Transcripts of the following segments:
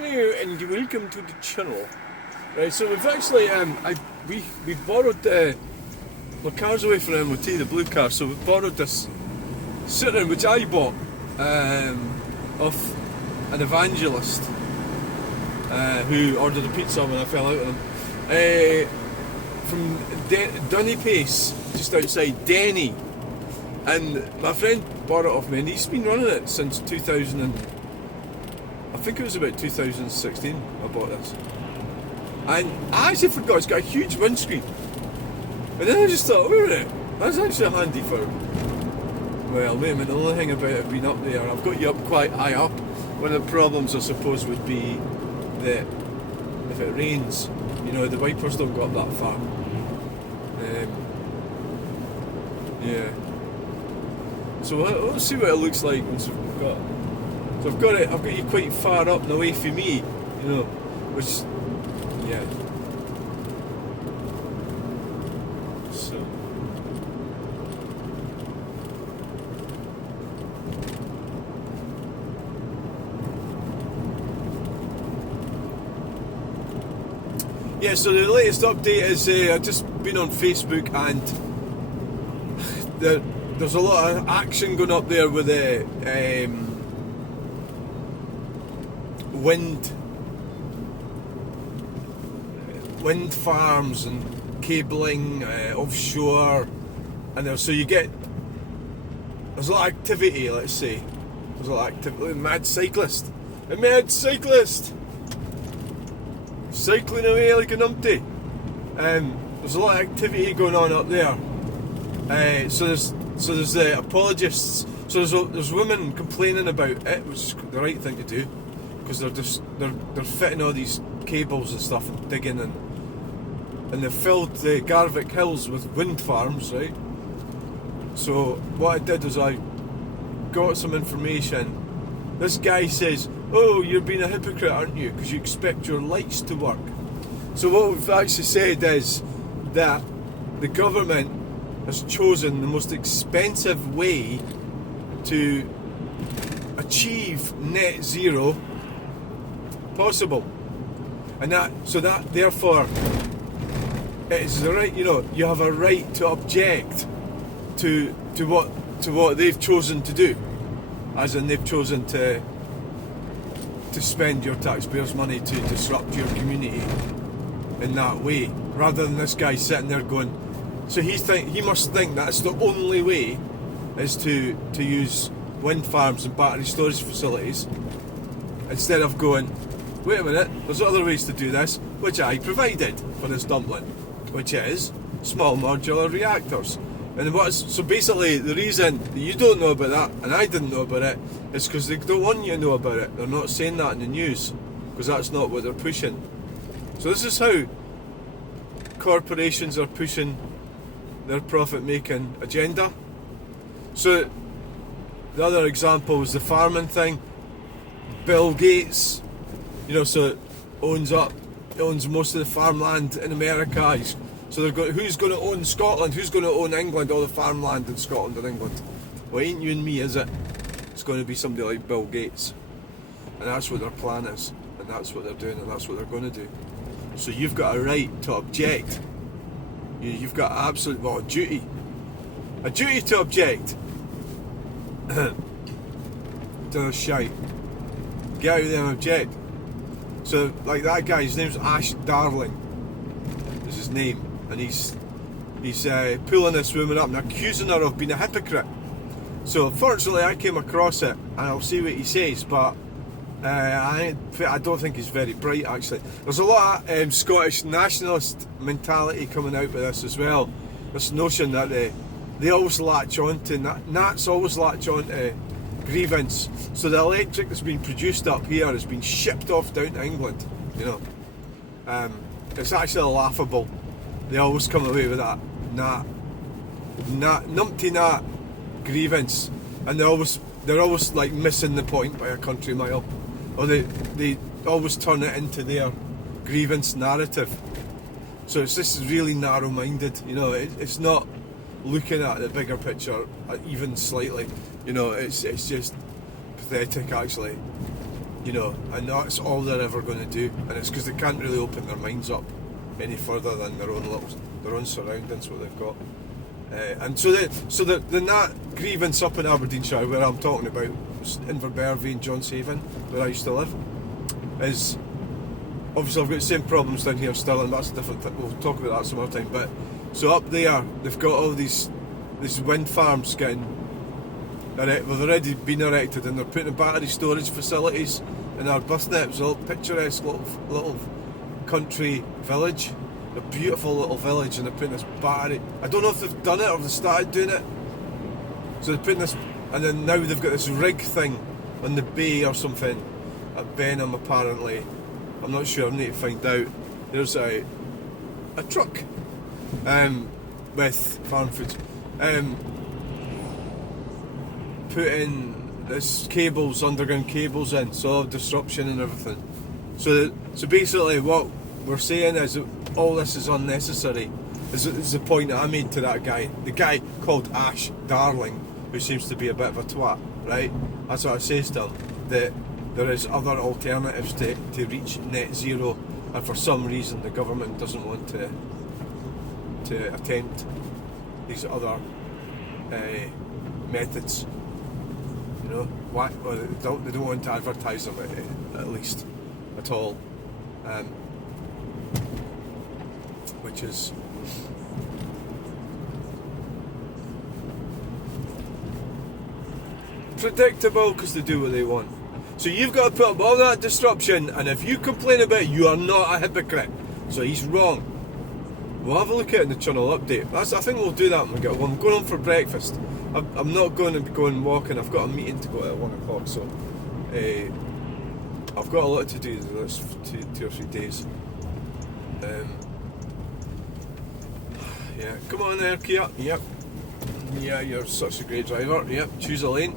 Hello and welcome to the channel. Right, so we've actually we borrowed my car's away from MOT, the blue car, so we've borrowed this Stirling which I bought off an evangelist who ordered a pizza when I fell out on him from Dunny Pace, just outside Denny, and my friend bought it off me and he's been running it since 2000 and I think it was about 2016 I bought this, and I actually forgot it's got a huge windscreen, and then I just thought, wait a minute, that's actually handy for, well, wait a minute, the only thing about it being up there, I've got you up quite high up. One of the problems I suppose would be that if it rains, you know, the wipers don't go up that far. Yeah. So let's see what it looks like once we've got. So I've got you quite far up and away from me, you know, which, yeah. So. Yeah, so the latest update is I've just been on Facebook and there's a lot of action going up there with the wind farms and cabling offshore, and there's a lot of activity. Let's say there's a lot of activity. A mad cyclist cycling away like a numpty. There's a lot of activity going on up there. So there's the apologists. So there's women complaining about it, which is the right thing to do, because they're fitting all these cables and stuff and digging, and they've filled the Garvick Hills with wind farms, right? So what I did was I got some information. This guy says, "Oh, you're being a hypocrite, aren't you? Because you expect your lights to work." So what we've actually said is that the government has chosen the most expensive way to achieve net zero possible, and therefore it is the right. You know, you have a right to object to what they've chosen to do, as in they've chosen to spend your taxpayers' money to disrupt your community in that way, rather than this guy sitting there going. So he must think that's the only way is to use wind farms and battery storage facilities, instead of going, wait a minute, there's other ways to do this, which I provided for this dumpling, which is small modular reactors. And so basically the reason that you don't know about that and I didn't know about it is because they don't want you to know about it. They're not saying that in the news because that's not what they're pushing. So this is how corporations are pushing their profit-making agenda. So the other example was the farming thing. Bill Gates, you know, so owns most of the farmland in America. So they're going, who's going to own Scotland? Who's going to own England? All the farmland in Scotland and England. Well, ain't you and me, is it? It's going to be somebody like Bill Gates, and that's what their plan is, and that's what they're doing, and that's what they're going to do. So you've got a right to object. You've got a duty to object to the shite. Get out of there and object. So, like that guy, his name's Ash Darling, is his name, and he's pulling this woman up and accusing her of being a hypocrite. So, fortunately, I came across it, and I'll see what he says, but I don't think he's very bright, actually. There's a lot of Scottish nationalist mentality coming out with this as well. This notion that they always latch on to, Nats always latch on to grievance. So the electric that's been produced up here has been shipped off down to England, you know. It's actually laughable. They always come away with that Numpty Nat grievance, and they're always like missing the point by a country mile, or they always turn it into their grievance narrative. So it's just really narrow-minded, you know. It's not looking at the bigger picture even slightly, you know. It's just pathetic, actually. you know, and that's all they're ever going to do, and it's because they can't really open their minds up any further than their own surroundings, what they've got. And so the Nat grievance up in Aberdeenshire, where I'm talking about, Inverbervie and Johnshaven, where I used to live, is obviously I've got the same problems down here in Stirling. That's a different thing. We'll talk about that some other time. But so up there, they've got all these wind farms they've already been erected, and they're putting battery storage facilities in Arbuthnott. It was a little picturesque little country village, a beautiful little village, and they're putting this battery. I don't know if they've done it or they've started doing it. So they're putting this, and then now they've got this rig thing on the bay or something at Benham apparently. I'm not sure. I need to find out. There's a truck with farm food. Putting this underground cables in, so disruption and everything. So basically, what we're saying is that all this is unnecessary. Is the point that I made to that guy, the guy called Ash Darling, who seems to be a bit of a twat, right? That's what I says to him, that there is other alternatives to reach net zero, and for some reason the government doesn't want to attempt these other methods. You know, why? Well, they don't want to advertise them at least at all, which is predictable because they do what they want. So you've got to put up all that disruption, and if you complain about it, you are not a hypocrite. So he's wrong. We'll have a look at it in the channel update. I think we'll do that when we get home. I'm going home for breakfast. I'm not going to be going walking. I've got a meeting to go at 1 o'clock, so I've got a lot to do the next 2 or 3 days. Yeah, come on there, Kia. Yep. Yeah, you're such a great driver. Yep, choose a lane.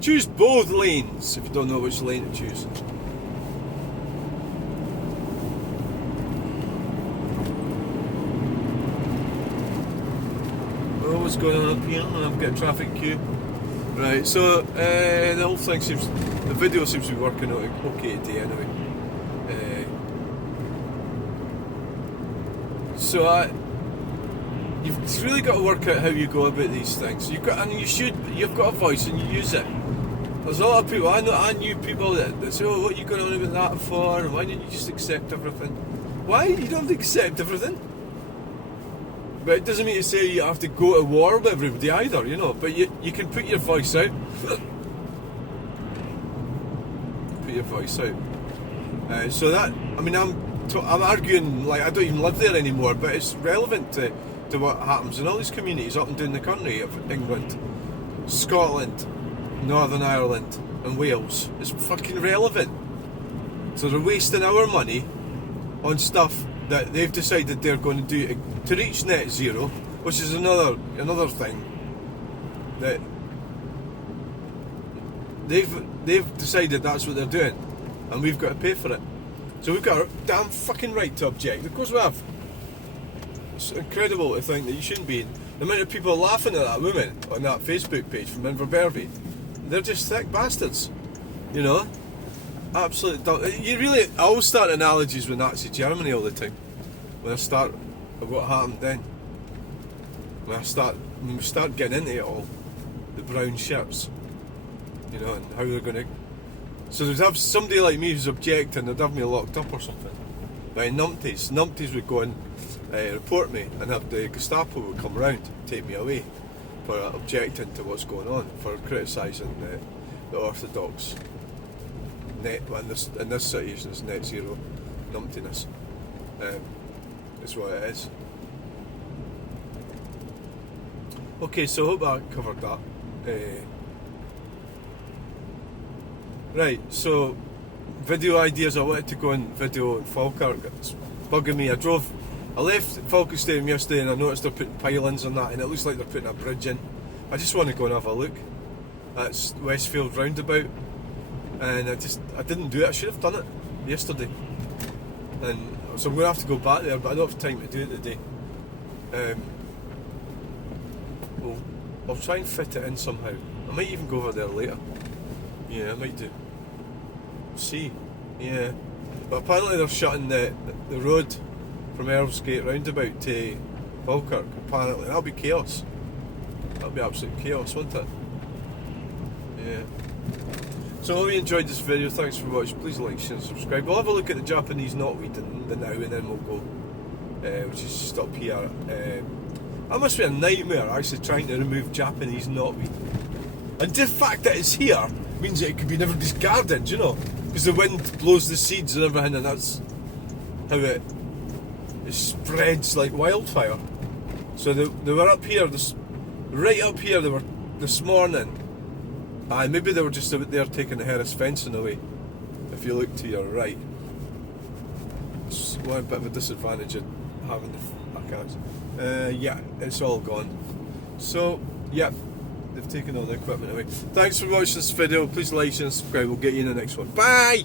Choose both lanes if you don't know which lane to choose. Oh, what's going on up here? I've got a traffic queue. Right, so the whole thing the video seems to be working out okay today anyway. You've really got to work out how you go about these things. You've got a voice and you use it. There's a lot of people, I knew people that say, oh, what are you going on about that for? Why didn't you just accept everything? Why? You don't have to accept everything. But it doesn't mean to say you have to go to war with everybody either, you know. But you can put your voice out. Put your voice out. So that, I mean, I'm arguing like I don't even live there anymore, but it's relevant to what happens in all these communities up and down the country of England, Scotland, Northern Ireland and Wales. It's fucking relevant. So they're wasting our money on stuff that they've decided they're going to do to reach net zero, which is another thing that they've decided that's what they're doing, and we've got to pay for it. So we've got a damn fucking right to object. Of course we have. It's incredible to think that you shouldn't be. The amount of people laughing at that woman on that Facebook page from Inverbervie, they're just thick bastards, you know. Absolutely dumb. I always start analogies with Nazi Germany all the time. When I start what happened then, when we start getting into it all, the brown shirts, you know, and how they're going to. So they'd have somebody like me who's objecting, they'd have me locked up or something. By Numpties would go and report me, and the Gestapo would come round, take me away for objecting to what's going on, for criticising the orthodox net in this situation is net zero numptiness. Is what it is. Okay, so I hope I covered that. Right, so video ideas. I wanted to go and video in Falkirk. It's bugging me. I left Falkirk Stadium yesterday and I noticed they're putting pylons on that, and it looks like they're putting a bridge in. I just want to go and have a look. That's Westfield roundabout, and I didn't do it. I should have done it yesterday, and so I'm going to have to go back there, but I don't have time to do it today. I'll try and fit it in somehow. I might even go over there later. Yeah, I might do. See, yeah. But apparently they're shutting the road from Earlsgate roundabout to Falkirk. Apparently that'll be chaos. That'll be absolute chaos, won't it? Yeah. So I hope you enjoyed this video. Thanks for watching. Please like, share and subscribe. We'll have a look at the Japanese knotweed in the now, and then we'll go, which is just up here. That must be a nightmare, actually, trying to remove Japanese knotweed. And the fact that it's here means that it could be in everybody's garden, do you know? Because the wind blows the seeds and everything, and that's how it spreads like wildfire. So they were up here, right up here they were this morning. And maybe they were just out there taking the Harris fencing away. If you look to your right, it's one bit of a disadvantage of having the pickaxe. Yeah, it's all gone. So yeah, they've taken all the equipment away. Thanks for watching this video. Please like and subscribe. We'll get you in the next one. Bye.